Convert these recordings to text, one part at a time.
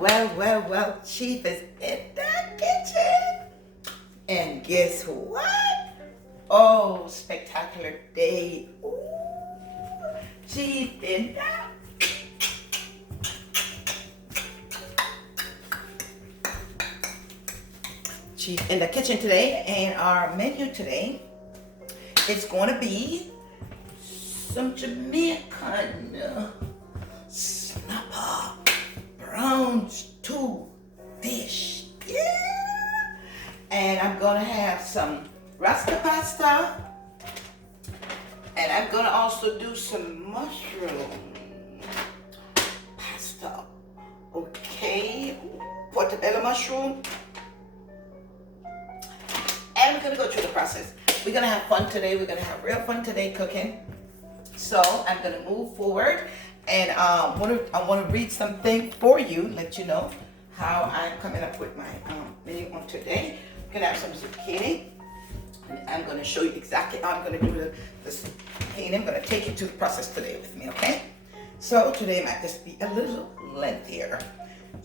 Well, Chief is in the kitchen. And guess what? Oh, spectacular day. Ooh, Chief in the Chief in the kitchen today, and our menu today is going to be some Jamaican snapper brown stew fish. Yeah. And I'm gonna have some rasta pasta, and I'm gonna also do some mushroom pasta. Okay, portobello mushroom. And we're gonna go through the process. We're gonna have fun today. We're gonna have real fun today cooking. So I'm gonna move forward, and I want to read something for you, let you know how I'm coming up with my menu on today. We're gonna have some zucchini, and I'm gonna show you exactly how I'm gonna do the zucchini. I'm gonna take you through the process today with me, okay? So today might just be a little lengthier.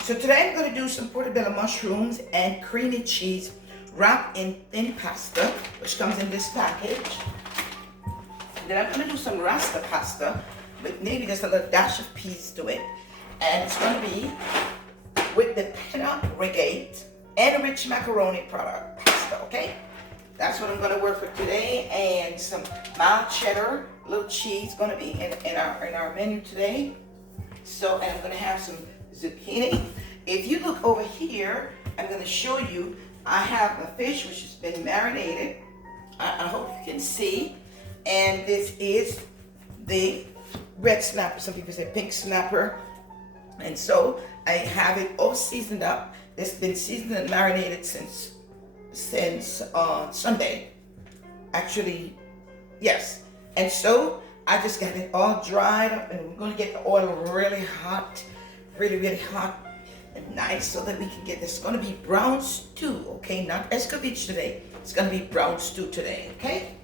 So today I'm gonna do some portobello mushrooms and creamy cheese wrapped in thin pasta, which comes in this package. And then I'm gonna do some rasta pasta with maybe just a little dash of peas to it. And it's gonna be with the penna rigate and rich macaroni product pasta, okay? That's what I'm gonna work with today. And some mild cheddar, little cheese gonna be in our menu today. So, and I'm gonna have some zucchini. If you look over here, I'm gonna show you, I have a fish which has been marinated. I hope you can see. And this is the red snapper. Some people say pink snapper. And so I have it all seasoned up. It's been seasoned and marinated since Sunday. Actually, yes. And so I just got it all dried up, and we're gonna get the oil really hot, really hot and nice, so that we can get this. It's gonna be brown stew, okay? Not escovitch today. It's gonna be brown stew today, okay?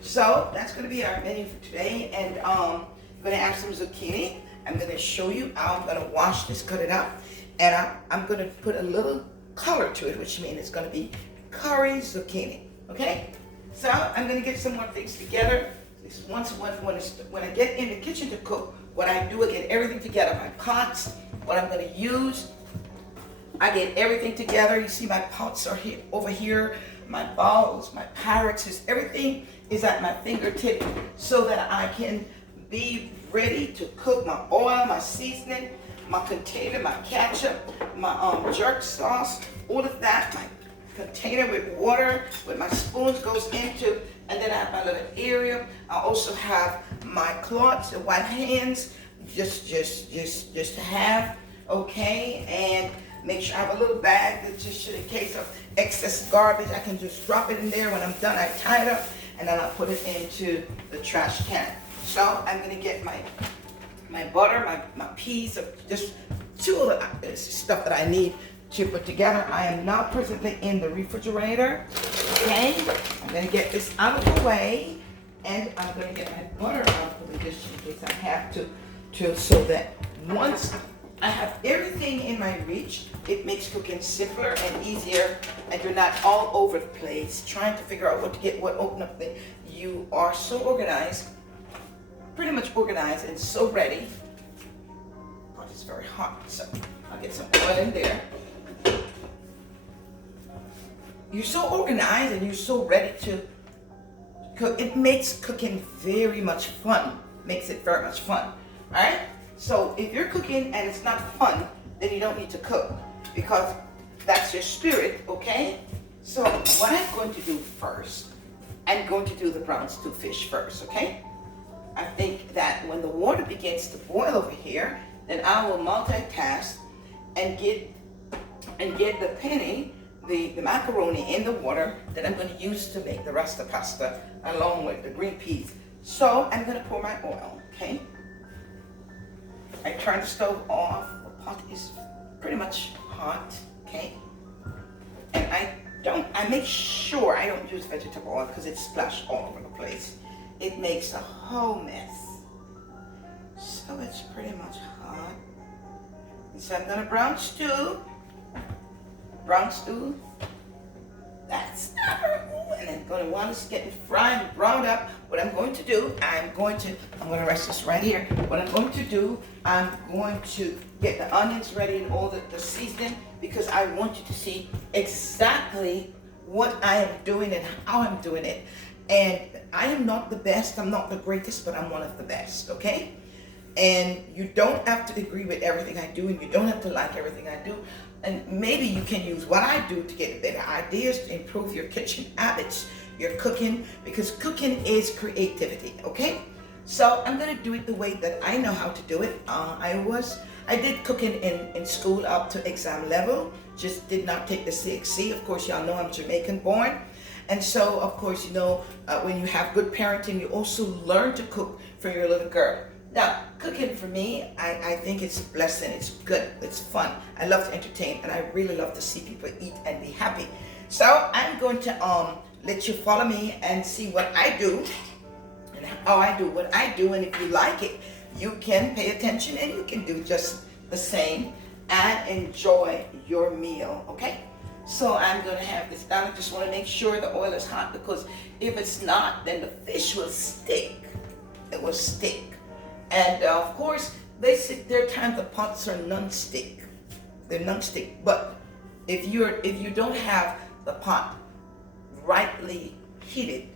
So that's gonna be our menu for today. And I'm gonna have some zucchini. I'm gonna show you how I'm gonna wash this, cut it up, and I'm gonna put a little color to it, which means it's gonna be curry zucchini, okay? So I'm gonna get some more things together. When I get in the kitchen to cook, what I do, I get everything together. My pots, what I'm gonna use, I get everything together. You see my pots are here, over here, my bowls, my Pyrex, everything is at my fingertip, so that I can be ready to cook my oil, my seasoning, my container, my ketchup, my jerk sauce, all of that. My container with water, with my spoons goes into, and then I have my little area. I also have my cloths, the white hands, just to have, okay? And make sure I have a little bag that just in case of excess garbage, I can just drop it in there. When I'm done, I tie it up, and then I'll put it into the trash can. So I'm gonna get my butter, my peas, just two of the stuff that I need to put together. I am now presently in the refrigerator, okay? I'm gonna get this out of the way, and I'm gonna get my butter out of the dish in case I have to, so that once I have everything in my reach, it makes cooking simpler and easier, and you're not all over the place trying to figure out what to get, what open up. You are so organized, pretty much organized, and so ready. Oh, it's very hot, so I'll get some oil in there. You're so organized and you're so ready to cook. It makes cooking very much fun. Makes it very much fun, all right? So if you're cooking and it's not fun, then you don't need to cook, because that's your spirit, okay? So what I'm going to do first, I'm going to do the brown stew fish first, okay? I think that when the water begins to boil over here, then I will multitask and get the penny, the macaroni in the water that I'm going to use to make the rasta pasta along with the green peas. So I'm going to pour my oil, okay? I turn the stove off. The pot is pretty much hot, okay? And I make sure I don't use vegetable oil because it splashes all over the place. It makes a whole mess. So it's pretty much hot. So I'm gonna brown stew. Brown stew. That's number one. And I'm gonna while it's getting fried and browned up, what I'm going to do, I'm gonna rest this right here. What I'm going to do, I'm going to get the onions ready and all the seasoning, because I want you to see exactly what I am doing and how I'm doing it. And I am not the best, I'm not the greatest, but I'm one of the best, okay? And you don't have to agree with everything I do, and you don't have to like everything I do. And maybe you can use what I do to get better ideas to improve your kitchen habits, your cooking, because cooking is creativity, okay? So I'm gonna do it the way that I know how to do it. I did cooking in school up to exam level, just did not take the CXC. Of course, y'all know I'm Jamaican born. And so, of course, you know, when you have good parenting, you also learn to cook for your little girl. Now, cooking for me, I think it's a blessing. It's good. It's fun. I love to entertain, and I really love to see people eat and be happy. So I'm going to let you follow me and see what I do and how I do what I do. And if you like it, you can pay attention and you can do just the same and enjoy your meal, okay? So I'm going to have this down. I just want to make sure the oil is hot, because if it's not, then the fish will stick. It will stick. And of course, there are times the pots are non-stick. They're non-stick. But if you don't have the pot rightly heated,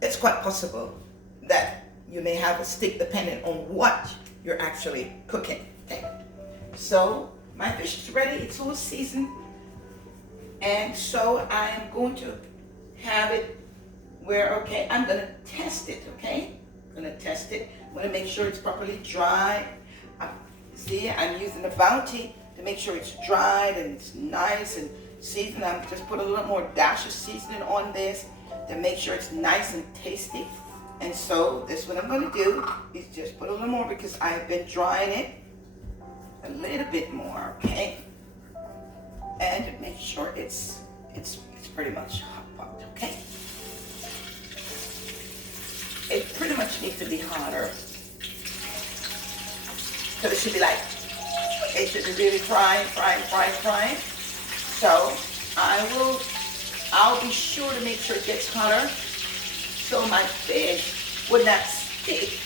it's quite possible that you may have a stick depending on what you're actually cooking. Okay. So my fish is ready. It's all seasoned. And so I am going to have it where, okay, I'm going to test it, okay? I'm going to test it. I'm going to make sure it's properly dried. See, I'm using the Bounty to make sure it's dried and it's nice and seasoned. I'm just put a little more dash of seasoning on this to make sure it's nice and tasty. And so this what I'm going to do is just put a little more, because I have been drying it a little bit more, okay? And make sure it's pretty much hot pot, okay? It pretty much needs to be hotter. So it should be like, it should be really frying. So I'll be sure to make sure it gets hotter, so my fish would not stick.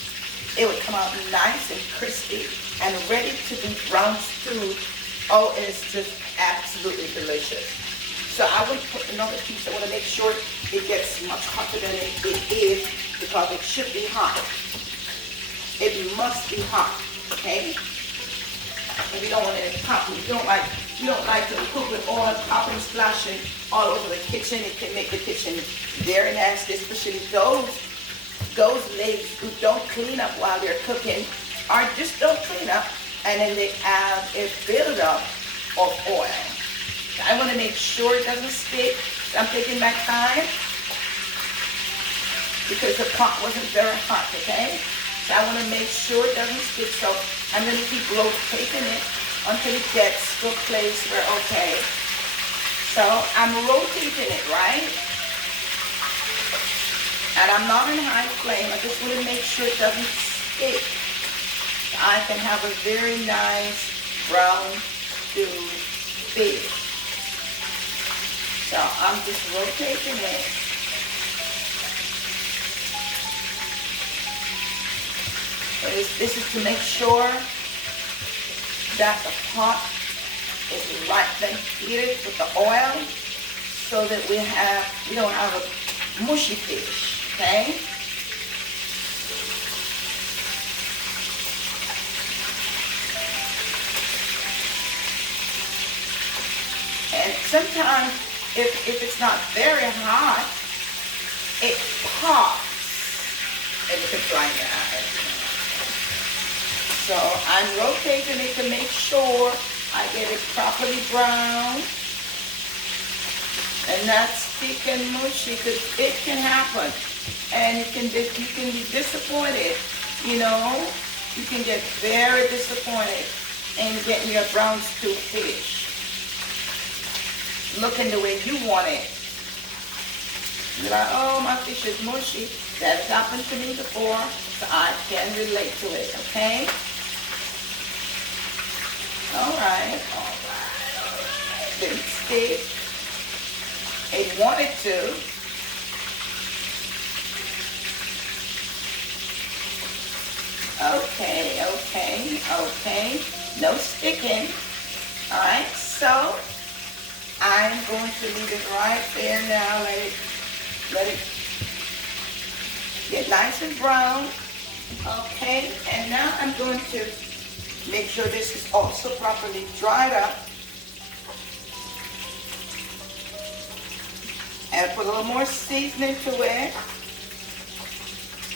It would come out nice and crispy and ready to be brown stew. Oh, it's just absolutely delicious. So I will put another piece. I want to make sure it gets much hotter than it is, because it should be hot. It must be hot, okay? And we don't want it popping. You don't like to cook with oil popping, splashing all over the kitchen. It can make the kitchen very nasty, especially those ladies who don't clean up while they're cooking, or just don't clean up, and then they have a buildup of oil. I want to make sure it doesn't stick. So I'm taking my time, because the pot wasn't very hot, okay? So I want to make sure it doesn't stick. So I'm going to keep rotating it until it gets to a place where, okay. So I'm rotating it, right? And I'm not in high flame. I just want to make sure it doesn't stick. I can have a very nice brown stew fish. So I'm just rotating it. So this is to make sure that the pot is lightly heated with the oil, so that we don't have a mushy fish, okay? And sometimes, if it's not very hot, it pops and you can fry your eyes. So I'm rotating it to make sure I get it properly brown and not stick and mushy, because it can happen, and you can be disappointed. You know, you can get very disappointed in getting your brown stew fish looking the way you want it. You're like, oh, my fish is mushy. That's happened to me before, so I can relate to it, okay? All right, all right, all right. Didn't stick. It wanted to. Okay, okay, okay. No sticking. All right, so I'm going to leave it right there now. Let it get nice and brown. Okay, and now I'm going to make sure this is also properly dried up. And put a little more seasoning to it.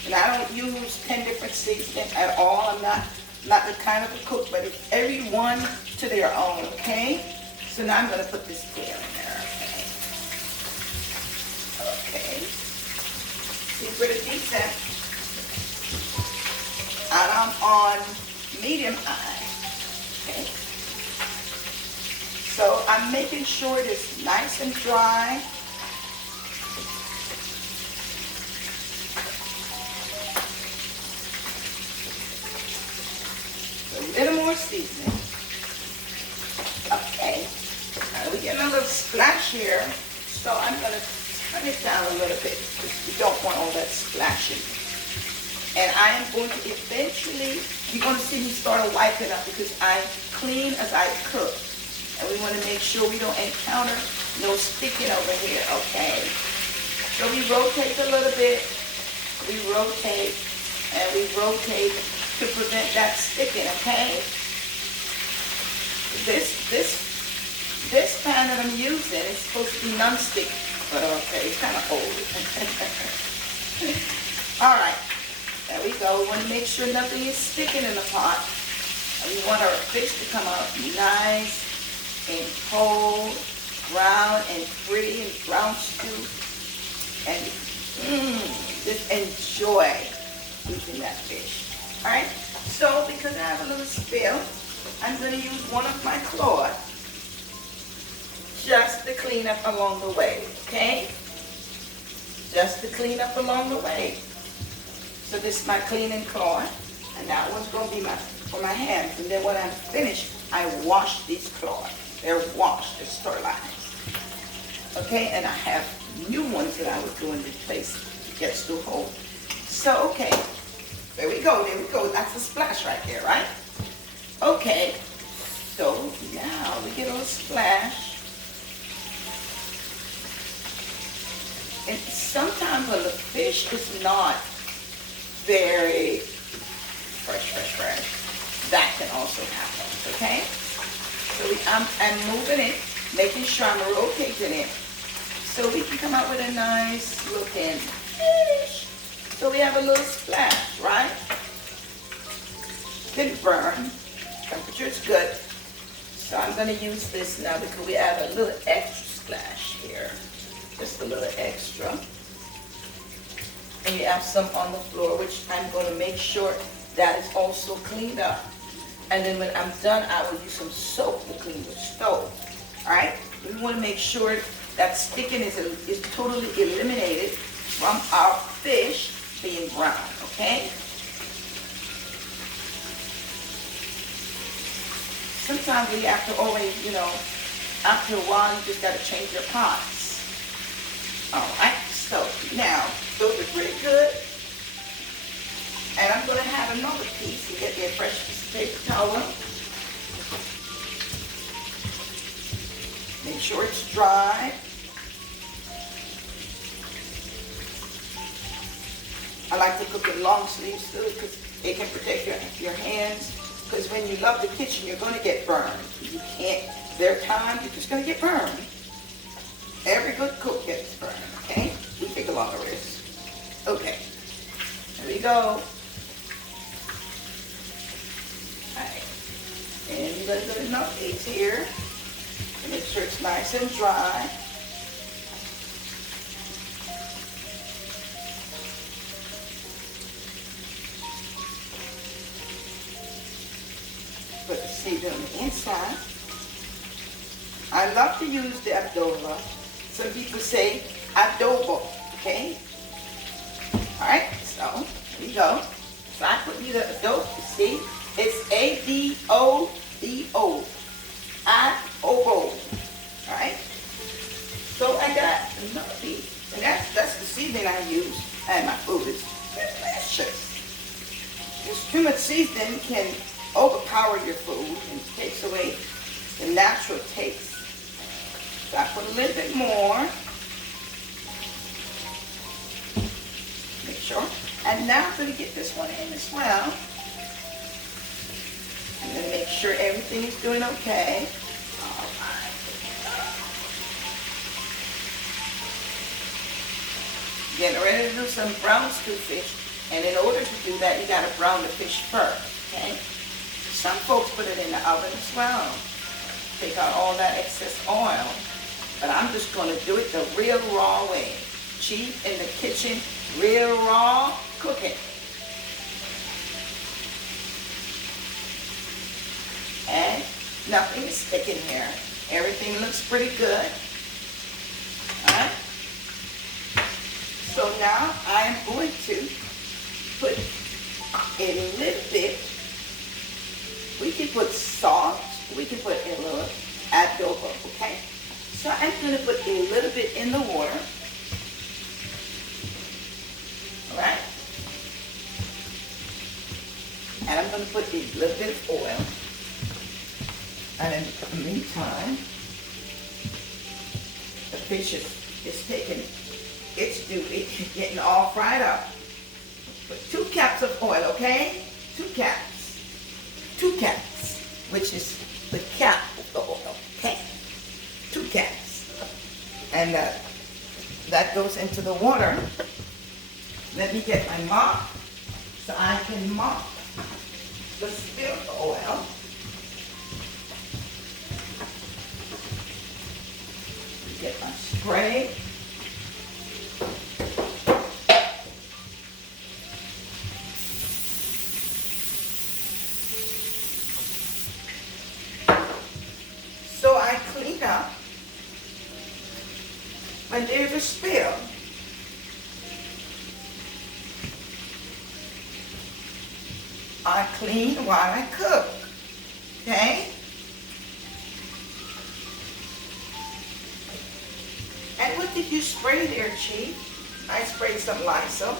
And I don't use 10 different seasonings at all. I'm not the kind of a cook, but it's everyone to their own, okay? So now I'm going to put this tail in there, okay? Okay. See, pretty decent. And I'm on medium high, okay? So I'm making sure it is nice and dry. A little more seasoning. Okay. Now we're getting a little splash here, so I'm going to turn it down a little bit because we don't want all that splashing. And I am going to eventually, you're going to see me start wiping up because I clean as I cook. And we want to make sure we don't encounter no sticking over here, okay? So we rotate a little bit. We rotate and we rotate to prevent that sticking, okay? This pan that I'm using is supposed to be non-stick, but okay, it's kind of old. All right, there we go. We want to make sure nothing is sticking in the pot. And we want our fish to come out nice and whole, brown and pretty and brown stew. And just enjoy eating that fish. All right, so because I have a little spill, I'm going to use one of my cloths just to clean up along the way, okay? Just to clean up along the way. So this is my cleaning cloth, and that one's going to be for my hands. And then when I'm finished, I wash these cloths. They're washed, they're sterilized. Okay, and I have new ones that I would go in replace to get to hold. So, okay. There we go, there we go. That's a splash right there, right? Okay, so now we get a little splash. And sometimes when the fish is not very fresh, that can also happen, okay? So I'm moving it, making sure I'm rotating it, so we can come out with a nice looking fish. So we have a little splash, right? Didn't burn. Temperature is good. So I'm going to use this now because we have a little extra splash here. Just a little extra. And we have some on the floor, which I'm going to make sure that is also cleaned up. And then when I'm done, I will use some soap to clean the stove. All right? We want to make sure that sticking is totally eliminated from our fish being brown, okay? Sometimes we have to always, after a while, you just got to change your pots. All right, so now, those are pretty good. And I'm going to have another piece and get me a fresh piece of paper towel. Make sure it's dry. I like to cook in long sleeves too because it can protect your hands. Because when you love the kitchen, you're going to get burned. You can't, there are times you're just going to get burned. Every good cook gets burned, okay? We take a lot of risk. Okay, there we go. All right, and you're going to put enough these here. And make sure it's nice and dry. Put the seasoning on the inside. I love to use the adobo. Some people say adobo, okay? All right, so here we go. So I put you the adobo. See, it's A-D-O-B-O. I-O. I-O-O. Alright? So I got another piece. And that's the seasoning I use. And my food is delicious. Just too much seasoning can overpower your food and takes away the natural taste. So I put a little bit more. Make sure. And now I'm going to get this one in as well. I'm going to make sure everything is doing okay. All right. Getting ready to do some brown stew fish. And in order to do that, you got to brown the fish first, okay? Some folks put it in the oven as well. Take out all that excess oil. But I'm just going to do it the real raw way. Cheap in the kitchen, real raw cooking. And nothing is sticking here. Everything looks pretty good. All right? So now I am going to put a little bit, we can put salt, we can put a little adobo, okay? So I'm going to put a little bit in the water, all right? And I'm going to put a little bit of oil. And in the meantime, the fish is taking its duty, getting all fried up. Put 2 caps of oil, okay? 2 caps. 2 caps, which is the cap of the oil, okay? 2 caps. And that goes into the water. Let me get my mop so I can mop the spilled oil. Get my spray. So I clean up when there's a spill. I clean while I cook, okay? And what did you spray there, Chief? I sprayed some Lysol.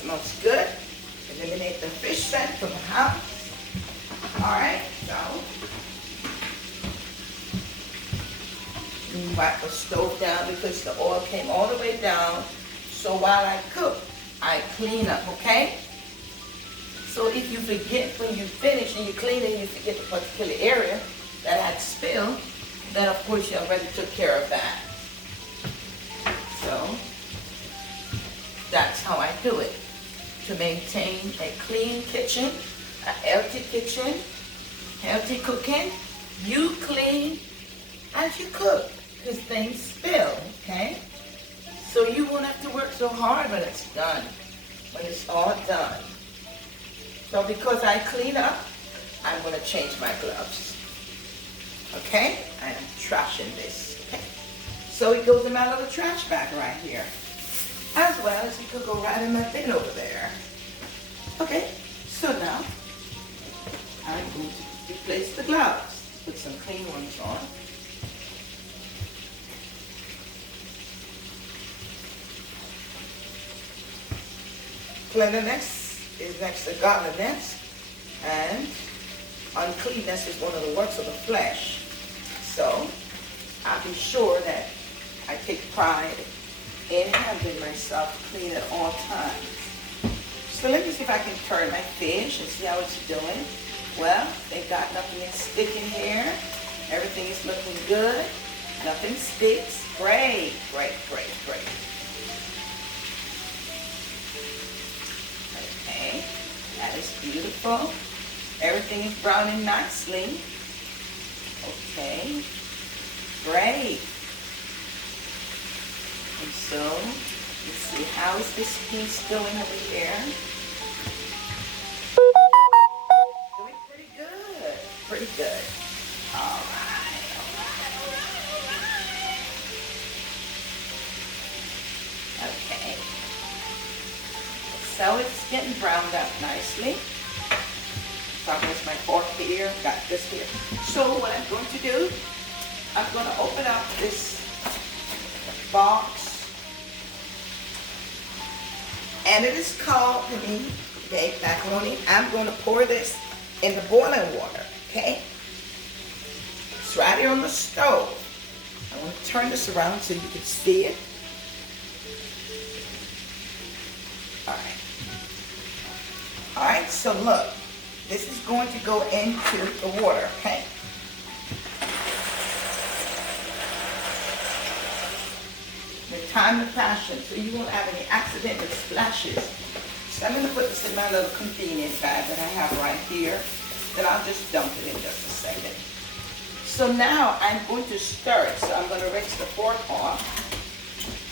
Smells good. Eliminate the fish scent from the house. All right, so you wipe the stove down because the oil came all the way down. So while I cook, I clean up, okay? So if you forget when you finish and you clean and you forget the particular area that had spilled, then of course you already took care of that. So that's how I do it. To maintain a clean kitchen, a healthy kitchen, healthy cooking, you clean as you cook because things spill, okay? So you won't have to work so hard when it's done, when it's all done. So because I clean up, I'm going to change my gloves. Okay? I'm trashing this. Okay? So it goes in my little trash bag right here. As well as it could go right in my bin over there. Okay? So now, I'm going to replace the gloves. Put some clean ones on. Cleanliness is next to godliness, and uncleanness is one of the works of the flesh. So I'll be sure that I take pride in having myself clean at all times. So let me see if I can turn my fish and see how it's doing. Well, they got nothing is sticking here. Everything is looking good. Nothing sticks. Great, great, great, great. Okay, that is beautiful. Everything is browning nicely. Okay, great. And so, let's see, how is this piece going over here? Doing pretty good, pretty good. All right, all right, all right, all right. Okay. So it's getting browned up nicely. So there's my pork here, got this here. So what I'm going to do, I'm going to open up this box. And it is called Penny baked macaroni. I'm going to pour this in the boiling water, okay? It's right here on the stove. I want to turn this around so you can see it. All right, so look, this is going to go into the water, okay? The time of passion, so you won't have any accidental splashes. So I'm going to put this in my little convenient bag that I have right here. Then I'll just dump it in just a second. So now I'm going to stir it. So I'm going to rinse the pork off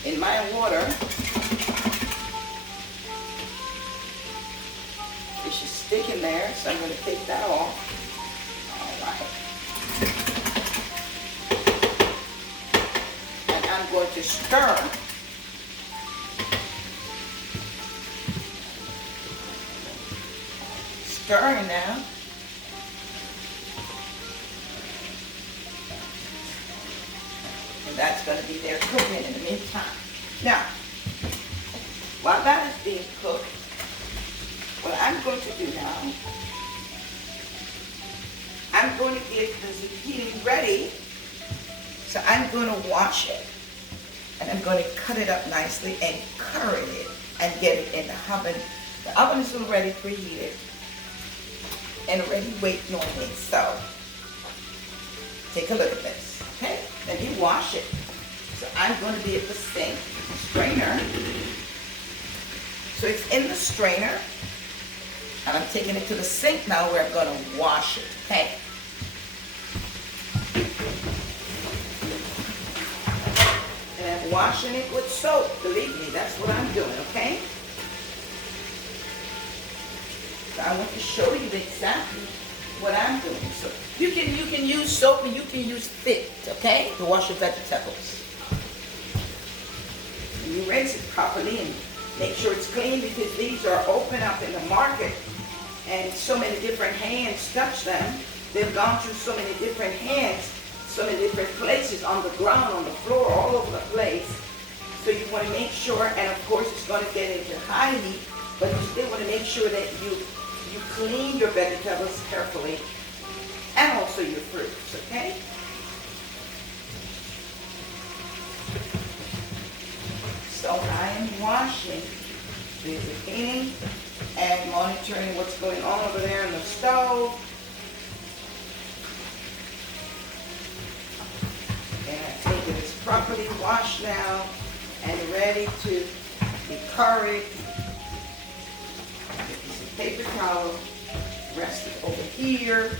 in my water. Fish is sticking there, so I'm going to take that off. All right. And I'm going to stir. Stirring now. And that's going to be there cooking in the meantime. Now, while that is being cooked, what I'm going to do now, I'm going to get the zucchini ready. So I'm going to wash it. And I'm going to cut it up nicely and curry it and get it in the oven. The oven is already preheated and already waiting on me. So take a look at this. Okay? Let me wash it. So I'm going to be at the sink strainer. So it's in the strainer. And I'm taking it to the sink now where I'm going to wash it, okay? And I'm washing it with soap. Believe me, that's what I'm doing, okay? So I want to show you exactly what I'm doing. So you can use soap and you can use Fit, okay? To wash your vegetables. And you rinse it properly and make sure it's clean because these are open up in the market. And so many different hands touch them. They've gone through so many different hands, so many different places on the ground, on the floor, all over the place. So you want to make sure, and of course it's going to get into high heat, but you still want to make sure that you clean your vegetables carefully and also your fruits, okay? So I am washing the zucchini and monitoring what's going on over there on the stove. And I take it it's properly washed now and ready to be curried. Get this paper towel, rest it over here,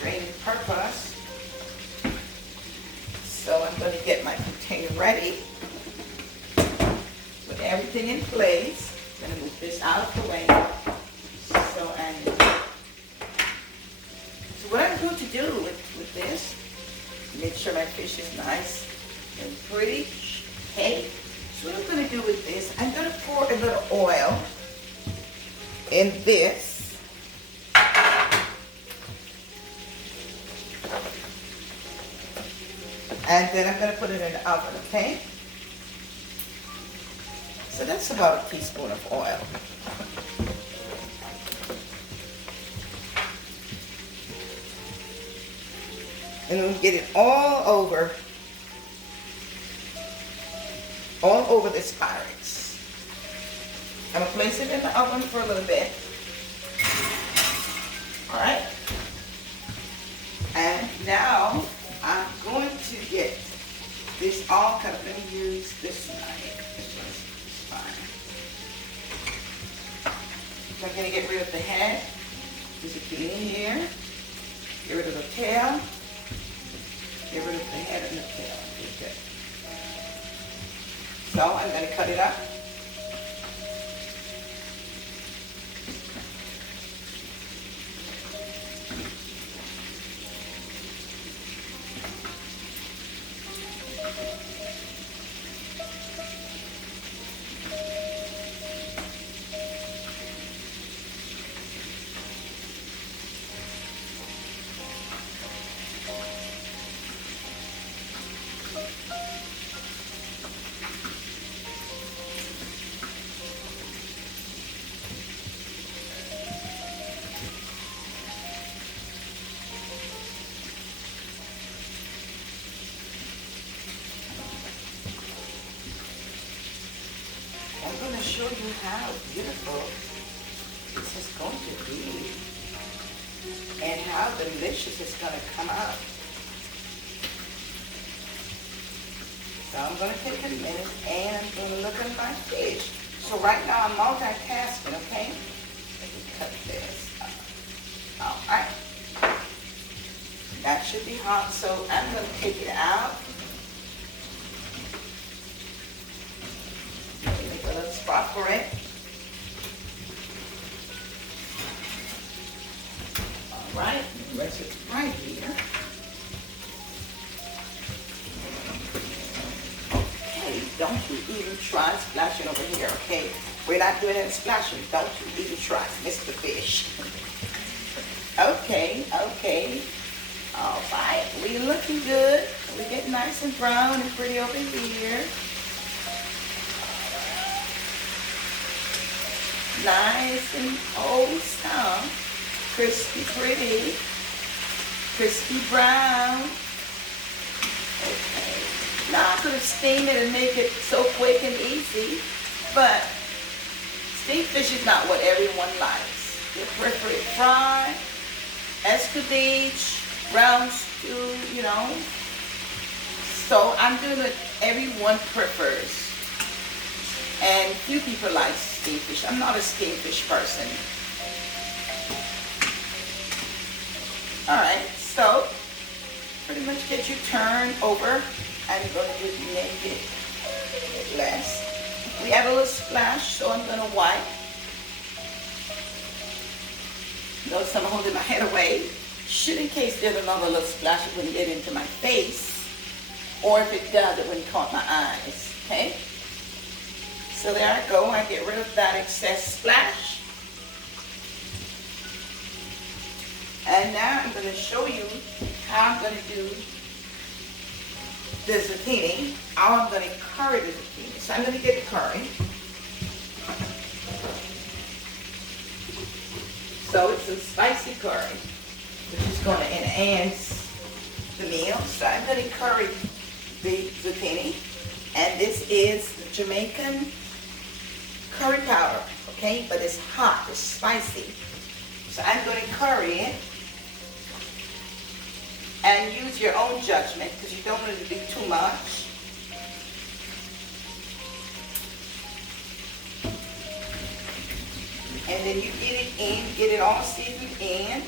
drain the purpose. So I'm going to get my container ready. Put everything in place. I'm going to move this out of the way. So what I'm going to do with this, make sure my fish is nice and pretty. Okay. So what I'm going to do with this, I'm going to pour a little oil in this. And then I'm going to put it in the oven, okay? So that's about a teaspoon of oil. And we'll get it all over this Pyrex. I'm gonna place it in the oven for a little bit. All right. And now I'm going to get this all cut up. Let me use this knife. So I'm going to get rid of the head, the zucchini here, get rid of the tail, get rid of the head and the tail. Okay. So I'm going to cut it up. how beautiful this is going to be and how delicious it's going to come out. So I'm going to take a minute and I'm going to look at my fish. So right now I'm multitasking, okay? Let me cut this up. All right. That should be hot, so I'm going to take it out. Make a little spot for it. All right, rest it right here. Okay, don't you even try splashing over here, okay? We're not doing any splashing. Don't you even try, Mr. Fish. Okay. All right, we're looking good. We're getting nice and brown and pretty over here. Nice and wholesome. Crispy pretty. Crispy brown. Okay. Now I could have steamed it and make it so quick and easy, but steamed fish is not what everyone likes. They prefer it fried, escabage, brown stew, you know. So I'm doing what everyone prefers. And few people like steamed fish. I'm not a steamed fish person. Alright, so pretty much get your turn over. I'm going to just make it a bit less. We have a little splash, so I'm going to wipe. Notice I'm holding my head away. Should in case there's another little splash, it wouldn't get into my face. Or if it does, it wouldn't caught my eyes. Okay? So there I go. I get rid of that excess splash. And now I'm going to show you how I'm going to do the zucchini. How I'm going to curry the zucchini. So I'm going to get the curry. So it's a spicy curry, which is going to enhance the meal. So I'm going to curry the zucchini. And this is the Jamaican curry powder, okay? But it's hot, it's spicy. So I'm going to curry it. And use your own judgment, because you don't want it to be too much. And then you get it in, get it all seasoned in.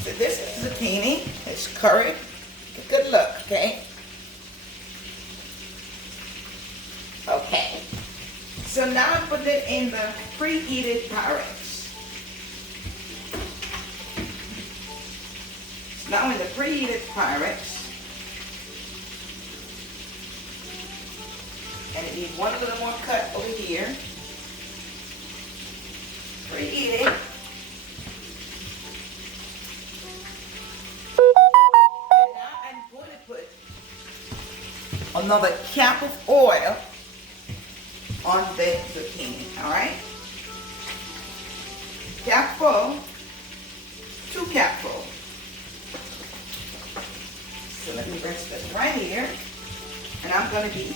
So this is zucchini. It's curried. Good look, okay? Okay. So now I put it in the preheated Pyrex. So now in the preheated Pyrex. And I need one little more cut over here. Preheat it. And now I'm going to put another cap of oil on the zucchini, all right? Cap full, 2 cap full. So let me rest this right here. And I'm going to be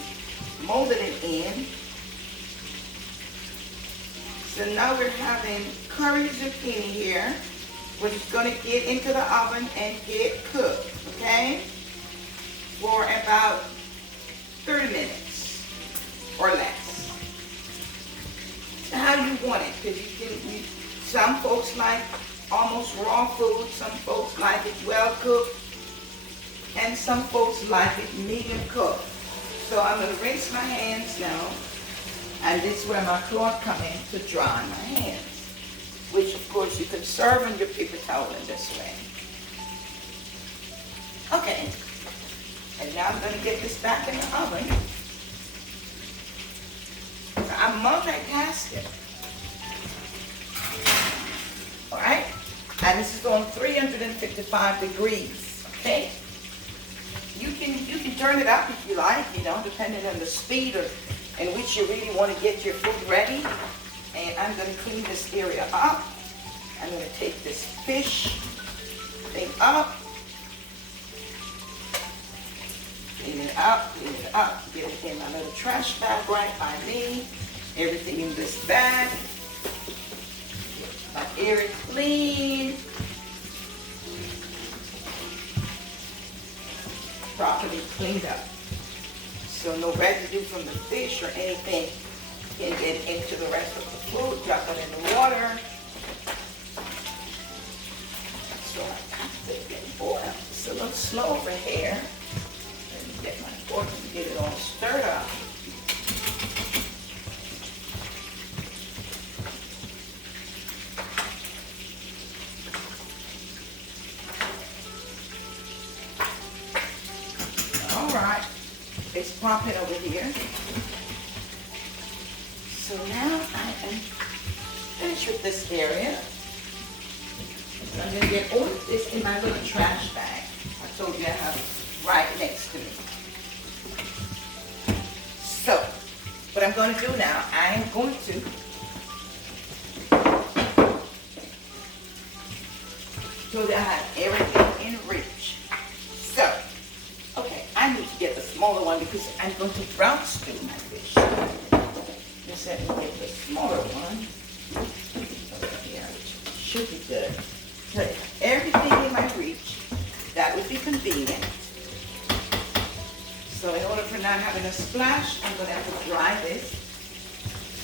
molding it in. So now we're having curry zucchini here, which is going to get into the oven and get cooked, okay? For about 30 minutes or less. How you want it, because some folks like almost raw food, some folks like it well cooked, and some folks like it medium cooked. So I'm going to rinse my hands now, and this is where my cloth comes in to dry my hands, which of course you can serve on your paper towel in this way. Okay, and now I'm going to get this back in the oven. I'm multitasking. All right? And this is on 355 degrees, okay? You can turn it up if you like, you know, depending on the speed in which you really want to get your food ready. And I'm going to clean this area up. I'm going to take this fish thing up. Clean it up, get it in my little trash bag right by me. Everything in this bag. My area clean. Properly cleaned up. So no residue from the fish or anything can get into the rest of the food. Drop it in the water. So I have to get oil. It's a little slow over here. Let me get my fork and get it all stirred up. All right, it's pumping over here. So now I am finished with this area. So I'm gonna get all of this in my little trash bag. I told you I have right next to me. So, what I'm going to do now, I am going to so that I have everything in reach. So, okay, I need to get the smaller one because I'm going to brown stew my fish. Just let me get the smaller one. Yeah, which should be good. So everything in my reach, that would be convenient. So in order for not having a splash, I'm going to have to dry this.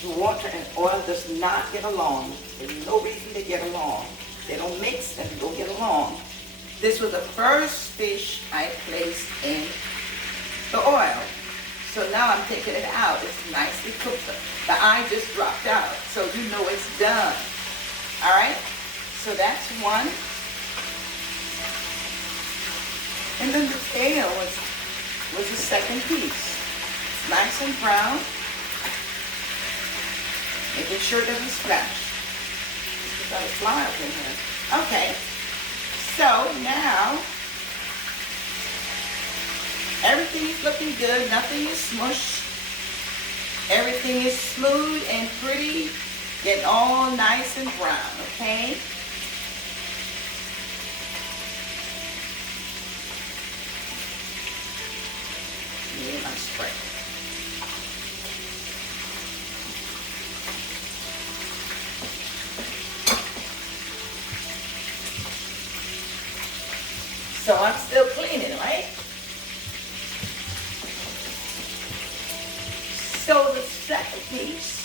The water and oil does not get along. There's no reason to get along. They don't mix and they don't get along. This was the first fish I placed in the oil. So now I'm taking it out. It's nicely cooked. The eye just dropped out, so you know it's done. All right? So that's one. And then the tail was the second piece. Nice and brown. Making sure it doesn't splash. It's got a fly up in here. Okay. So now, everything is looking good. Nothing is smushed. Everything is smooth and pretty. Getting all nice and brown, okay? My spray. So I'm still cleaning, right? So the second piece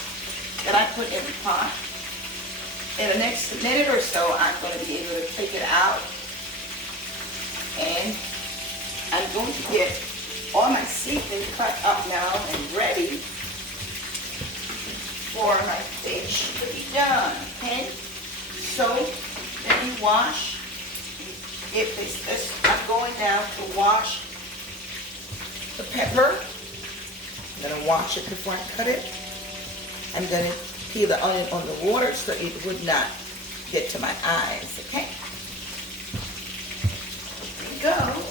that I put in the pot, in the next minute or so, I'm going to be able to take it out, and I'm going to get all my seasoning cut up now and ready for my fish to be done, okay? So, let me wash. I'm going now to wash the pepper. I'm going to wash it before I cut it. I'm going to peel the onion on the water so it would not get to my eyes, okay? There you go.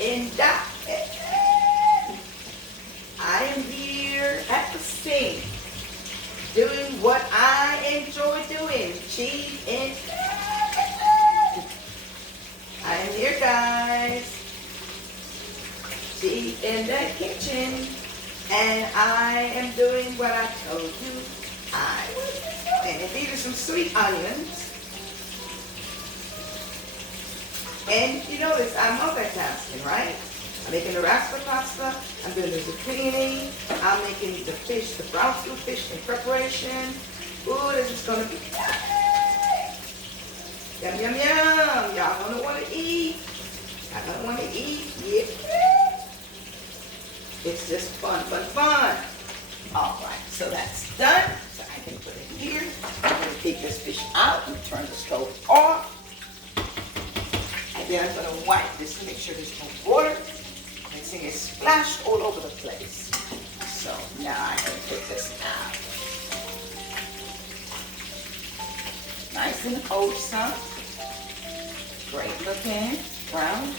And I am here at the sink doing what I enjoy doing, cheese and I am here, guys, cheese in the kitchen, and I am doing what I told you I was doing. And these are some sweet onions. And you notice I'm multitasking, right? I'm making the raspa pasta, I'm doing the zucchini, I'm making the fish, the brown stew fish in preparation. Ooh, this is gonna be yum, yum, yum. Y'all gonna wanna eat. Y'all gonna wanna eat, yeah. It's just fun, fun, fun. All right, so that's done. So I can put it here. I'm gonna take this fish out and turn the stove off. Then I'm going to wipe this to make sure there's no water. This thing is splashed all over the place. So now I can take this out. Nice and wholesome. Great looking. Brown.